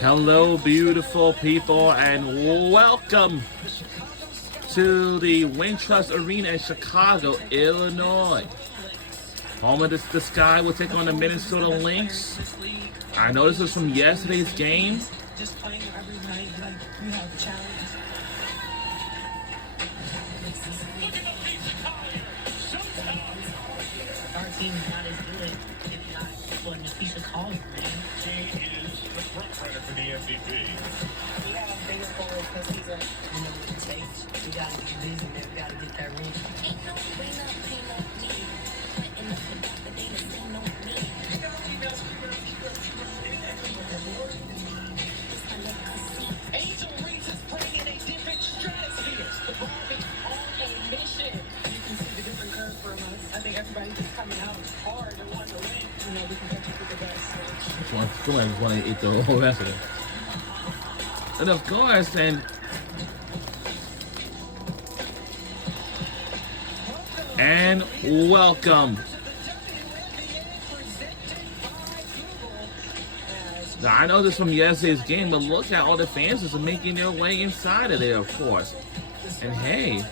Hello, beautiful people, and welcome to the Wintrust Arena in Chicago, Illinois. Home of the Sky will take on the Minnesota Lynx. I know this is from yesterday's game. Our team is not as good if not for Nikisha Collins, man. She is the front runner for the MVP. We got him bigger forward because he's a, what it takes. We got to be busy, man. We got to get that ring. Ain't no way, no pain, no me. Enough for that, but they just say no me. This I love to see. Angel Reese is playing in a different stratosphere. The ball is on a mission. You can see the different curve from us. I think everybody's just coming out hard and wanting to win. We can catch up with the best. Somebody just want to eat the whole rest of it. And of course, and welcome. Now, I know this from yesterday's game, but look at all the fans that's making their way inside of there, of course. And hey,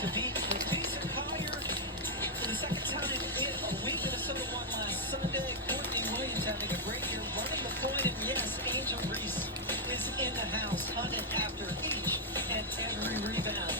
To beat Lisa Collier for the second time in a week. Minnesota won last Sunday. Courtney Williams having a great year running the point. And yes, Angel Reese is in the house, hunted after each and every rebound.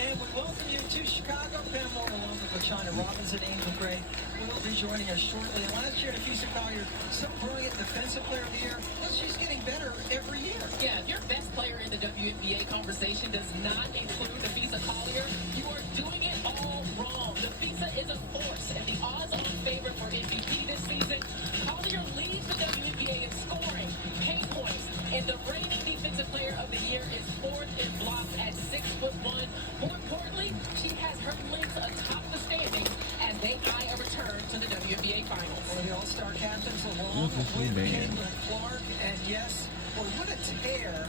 And we welcome you to Chicago. Pam Moore along with China Robinson. Angel Gray will be joining us shortly. And last year, Lisa Collier, so brilliant defensive player of the year. Well, she's getting better every year. Yeah, if your best player in the WNBA conversation does not include Nafisa Collier, you are doing it all wrong. Nafisa is a force, and the odds-on favorite for MVP this season. Collier leads the WNBA in scoring, paint points, and the reigning defensive player of the year is fourth in blocks at 6'1". More importantly, she has her Lynx atop the standings as they eye a return to the WNBA Finals. One of the All-Star captains along with Caitlin Clark. And yes, boy, what a tear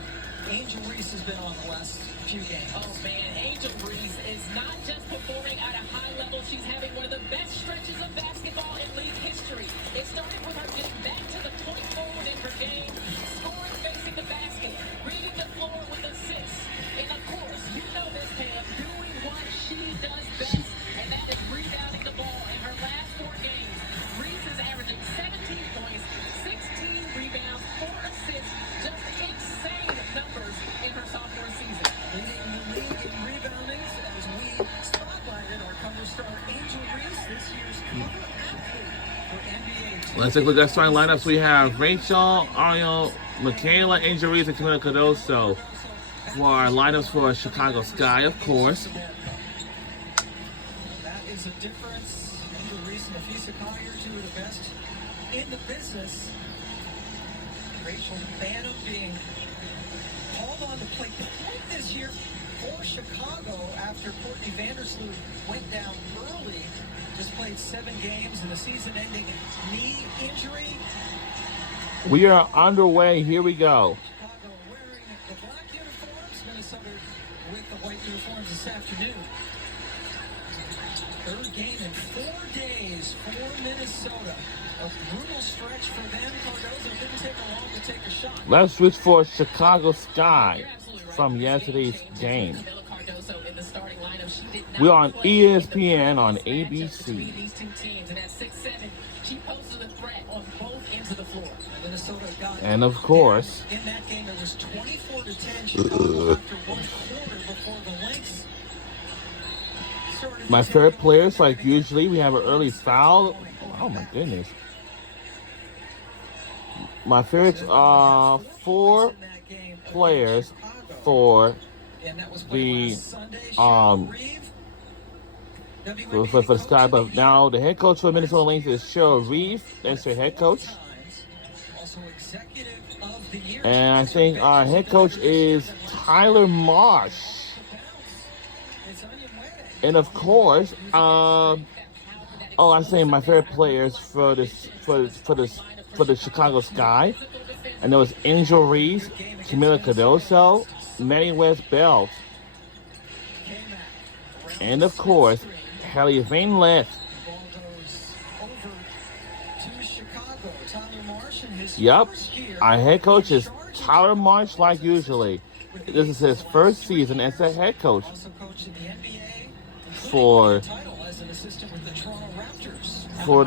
Angel Reese has been on the last few games. Oh man, Angel Reese is not just performing at a high level, she's having one of the best stretches of basketball in league history. It started with her getting back to the point forward in her game, scoring facing the basket, reading the floor with assists. And of course, you know this, Pam, doing what she does best, and that is rebounding the ball. In her last 4 games, Reese is averaging 17 points, 16 rebounds, 4 assists, just insane numbers in her sophomore season. Leading the league in rebounding as we spotlighted our cover star Angel Reese, this year's cover athlete for NBA. let's take a look at our starting lineups. We have Rachel, Ariel, Michaela, Angel Reese, and Camila Cardoso for our lineups for Chicago Sky, of course. That is a difference. Angel Reese and Nafisa Collier, two of the best in the business. Rachel Banham being called on to play the point this year for Chicago after Courtney Vandersloot went down early. Just played 7 games in a season-ending knee injury. We are underway. Here we go. Chicago wearing the black uniforms. Minnesota with the white uniforms this afternoon. Third game in 4 days for Minnesota. A brutal stretch for them. Cardozo didn't take her long to take a shot. Let's switch for Chicago Sky from yesterday's game. Camila Cardoso in the starting lineup. She did not We're on play ESPN on between ABC. these two teams, and at 6'7", she posted a threat on both ends of the floor. Minnesota got And of course, in that game it was 24-10 Chicago after 1 quarter before the Lynx started my to favorite take players, like usually, we have an early foul. Oh my goodness. My favorites are 4 in that game players against Chicago. for And that was the, last Sunday. um, Cheryl Reeve, for the Sky. But now the head coach for Minnesota Lynx is Cheryl Reeve. That's their head coach. also executive of the year. And I think our head coach is Tyler Marsh. It's Onion Wedding. And of course, I say my favorite players for the Chicago Sky. And there was Angel Reese, Camila Cardoso, Maddie West Belt, and of course, Hallie Vainlet. Ball goes over to Chicago. Tyler Marsh in his Yep, first year. our head coach is Tyler Marsh, like usually. This is his first season as a head coach Also coached in the NBA, for title as an assistant with the Toronto Raptors. for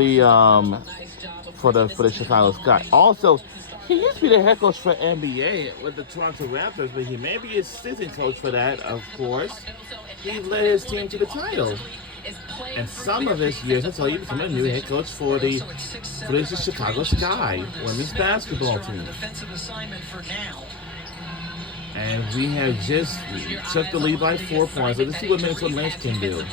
the Chicago Sky. Also, he used to be the head coach for NBA with the Toronto Raptors, but he may be assistant coach for that, of course. He led his team to the title. And some of his years until he became a new head coach for the Chicago Sky women's basketball team. Defensive assignment for now. And we have just took the lead by 4 points. Let's see what Minnesota Lynx can do.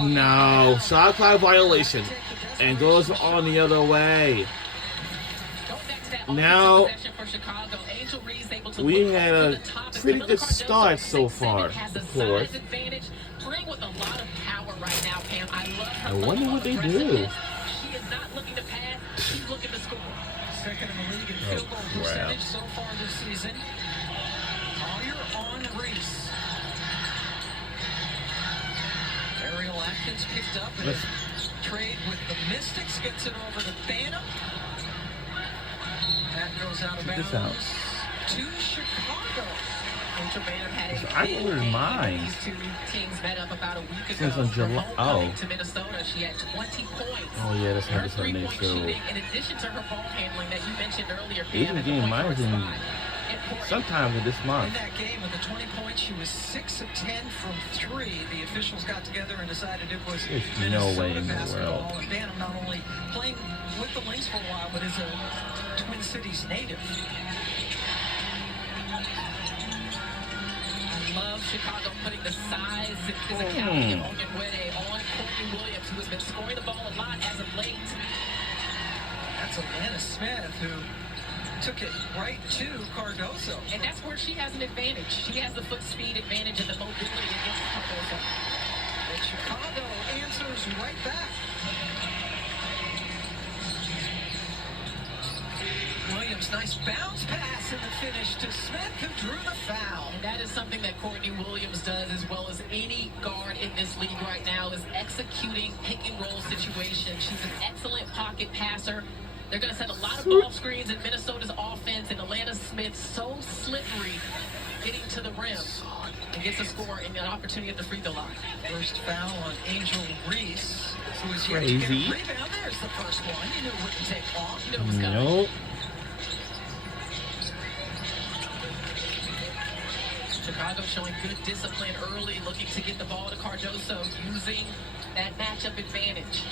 No, shot clock violation, and goes on the other way. Now, we had a pretty good start so far, of course. I wonder what they do. She is not looking to pass, she's looking to score. Second in the league in field goal percentage so far this season. Collier on Reese. Ariel Atkins picked up in a trade with the Mystics, gets it over to Phantom. That goes out of Check this bounds out. to Chicago. I wouldn't mind. These two teams met up about a week ago. Since on July. Oh. To Minnesota, she had 20 points. Oh yeah, that's Her not something they three-point show. shooting, in addition to her ball handling that you mentioned earlier, Even Pam, game at the mine point in guard spot. sometime in this In month. that game with the 20 points, she was 6 of 10 from 3. The officials got together and decided it was There's no Minnesota way in the basketball. world. And Bantam not only playing with the Lynx for a while, but is a Twin Cities native. I love Chicago putting the size and physicality of Onyenwere on Courtney Williams, who has been scoring the ball a lot as of late. That's Alana Smith, who took it right to Cardoso. And that's where she has an advantage. She has the foot speed advantage and the mobility against Cardoso. And Chicago answers right back. Williams, nice bounce pass in the finish to Smith, who drew the foul. And that is something that Courtney Williams does as well as any guard in this league right now, is executing pick and roll situations. She's an excellent pocket passer. They're going to set a lot of ball screens in Minnesota's offense, and Alana Smith so slippery getting to the rim and gets a score and an opportunity at the free throw line. First foul on Angel Reese, who is yet to get a Crazy. rebound. There's the first one. You knew it wouldn't take long. You know who's coming. Nope. Chicago showing good discipline early, looking to get the ball to Cardoso, using that matchup advantage.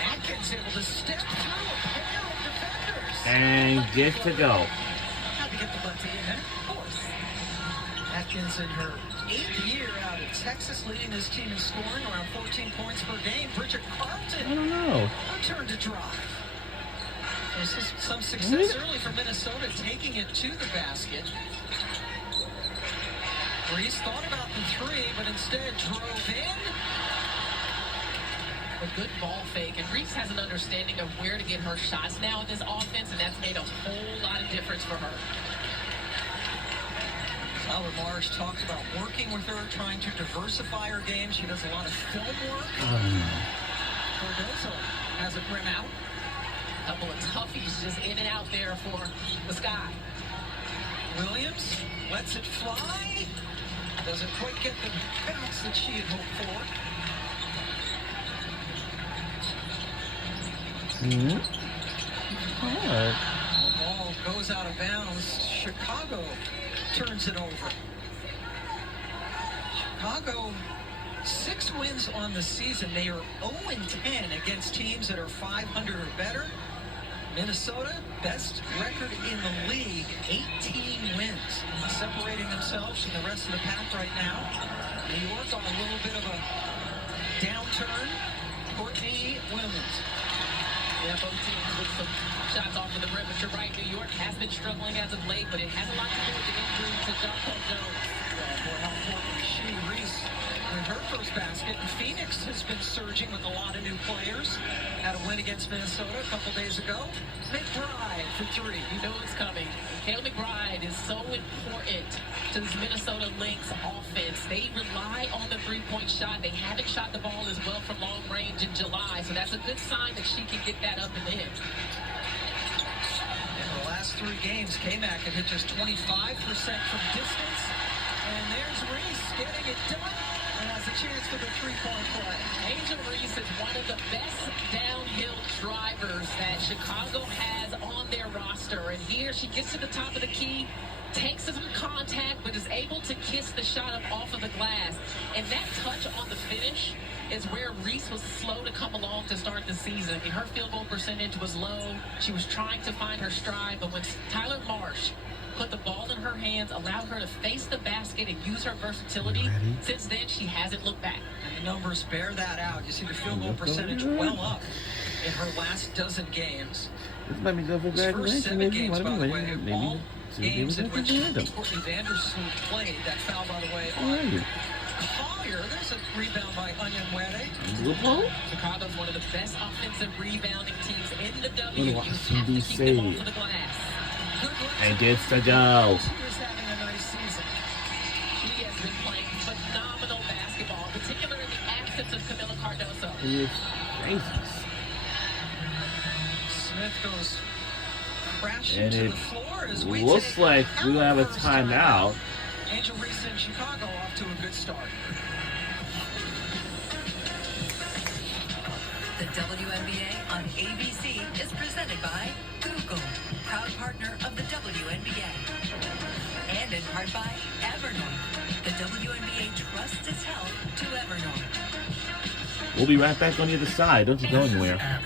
Atkins able to step through a pair of defenders. And get to go. Had to get the lefty in there, of course. Atkins in her 8th year out of Texas, leading this team in scoring, around 14 points per game. Bridget I Carlton, don't know. her turn to drive. There's some success early for Minnesota, taking it to the basket. Reese thought about the 3, but instead drove in. A good ball fake, and Reese has an understanding of where to get her shots now in this offense, and that's made a whole lot of difference for her. Tyler Marsh talked about working with her, trying to diversify her game. She does a lot of film work. Cardoso has it rim out. A couple of toughies just in and out there for the Sky. Williams lets it fly. Doesn't quite get the bounce that she had hoped for. Alright. The ball goes out of bounds. Chicago turns it over. Chicago, 6 wins on the season. They are 0-10 against teams that are 500 or better. Minnesota, best record in the league, 18 wins, separating themselves from the rest of the pack right now. New York on a little bit of a downturn. Courtney Williams. Yeah, both teams with some shots off of the rim, but you're right, New York has been struggling as of late, but it has a lot to do with the injury to Jonquel Jones. Boy, how important is she? Reese with her first basket. And Phoenix has been surging with a lot of new players. Had a win against Minnesota a couple days ago. McBride for three. You know it's coming. Kayla McBride is so important to this Minnesota Lynx offense. They rely on the three-point shot. They haven't shot the ball as well from long range in July, so that's a good sign that she can get that up and in. In the last 3 games, K-Mac had hit just 25% from distance. And there's Reese getting it done and has a chance for the three-point play. Angel Reese is one of the best downhill drivers that Chicago has on their roster. And here she gets to the top of the key, takes some contact, but is able to kiss the shot up off of the glass. And that touch on the finish is where Reese was slow to come along to start the season. I mean, her field goal percentage was low. She was trying to find her stride, but when Tyler Marsh put the ball in her hands, allowed her to face the basket and use her versatility, since then she hasn't looked back. And the numbers bear that out. You see the field goal percentage well up in her last dozen games. This might be good for His first graduation. 7 Maybe games, by the way, maybe all games in which random. Courtney Vandersloot played. That foul, by the way, Where are you? on Collier. There's a rebound by Onion Wede. Blue Chicago's one of the best offensive rebounding teams in the W. Gonna You watch have to keep them CBC. off of the glass. Good glass. And gets to go. She was having a nice season. She has been playing phenomenal basketball, particularly in the absence of Camila Cardoso. He is crazy. Smith goes crashing And to it the floor as we looks take like we our have a first timeout. Angel Reese in Chicago off to a good start. The WNBA on ABC is presented by Google, proud partner of the WNBA. And in part by Evernorth. The WNBA trusts its health to Evernorth. We'll be right back on the other side. Don't you go anywhere.